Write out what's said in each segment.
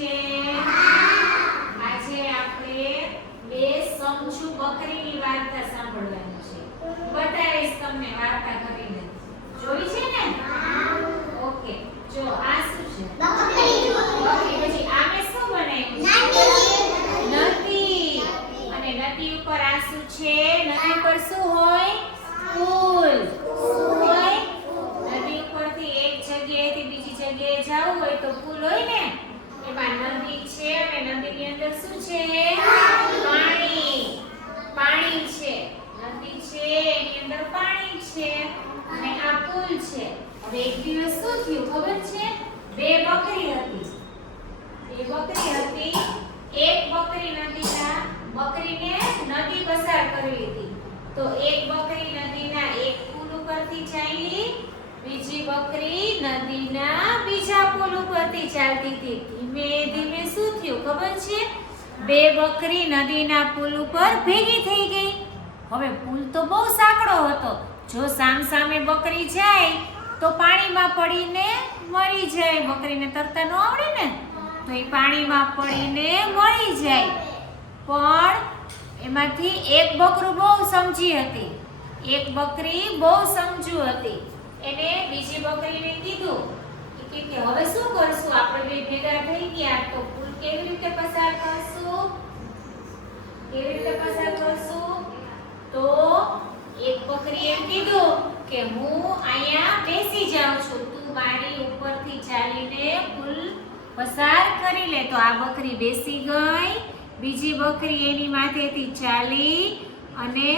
છે? આજે આપણે બે સમજુ બકરીની વાર્તા સાંભળવાની છે. બતાવીશ તમને વાર્તા કરીને. જોઈ છે ને? ઓકે. જો આ શું છે? બકરી. પછી આમે શું બનાવ્યું? નદી. અને નદી ઉપર આ શું છે? નદી ઉપર શું હોય? પુલ. શું હોય? નદી ઉપરથી એક જગ્યાએથી બીજી જગ્યાએ જવું હોય તો પુલ હોય ને? એમાં નદી છે અને નદીની અંદર શું છે? પાણી. પાણી છે. નદી છે એની અંદર પાણી છે અને આ પુલ છે. હવે એક દિવસ શું થયું ખબર છે? બે બકરી હતી. એક બકરી બકરીને નદી પસાર કરવી હતી. તો એક બકરી નદીના એક પુલ ઉપરથી ચાલી, બીજી બકરી નદીના બીજા પુલ ઉપરથી ચાલતી હતી. ધીમે ધીમે શું થયું ખબર છે? બે બકરી નદીના પુલ ઉપર ભેગી થઈ ગઈ. હવે પુલ તો બહુ સાંકડો હતો. જો સામસામે બકરી જાય તો પાણીમાં પડીને મરી જાય. બકરીને તરતા ન આવડે ને, તો એ પાણીમાં પડીને મરી જાય. પણ એમાંથી એક બકરું બહુ સમજી હતી. એક બકરી બહુ સમજુ હતી. એને બીજી બકરીને કીધું કે હવે શું કરશું? આપણે બે ભેગા થઈ ગયા તો પુલ કેવી રીતે પસાર કરશું? તો એક બકરીએ કીધું કે હું અહીંયા બેસી જાઉં છું, તું મારી ઉપરથી ચાલીને પુલ પસાર કરી લે. તો આ બકરી બેસી ગઈ. બીજી બકરી એની માથેથી ચાલી અને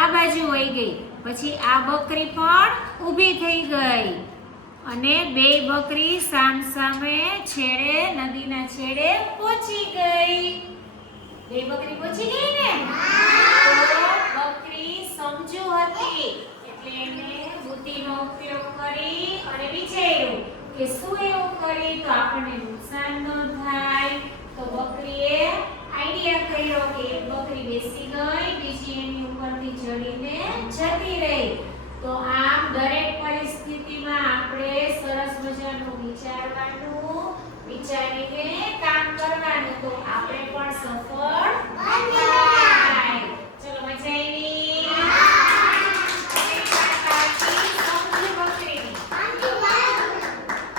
આ બાજુ વહી ગઈ. પછી આ બકરી પણ ઊભી થઈ ગઈ અને બે બકરી સામસામે છેડે નદીના છેડે પહોંચી ગઈ. બે બકરી પહોંચી ગઈ ને? તો બકરી સમજુ હતી એટલે એને બુદ્ધિનો ઉપયોગ કરી અને વિચાર્યું કે શું એવું કરી તો આપણને નુકસાન ન થાય. તો બકરીએ આઈડિયા કર્યો કે એક બકરી બેસી ગઈ, બીજી એની ઉપરથી ચડીને જતી રહી. તો આમ દરેક પરિસ્થિતિમાં આપણે સરસ મજાનું વિચારવાનું, વિચારીને કામ કરવાનું.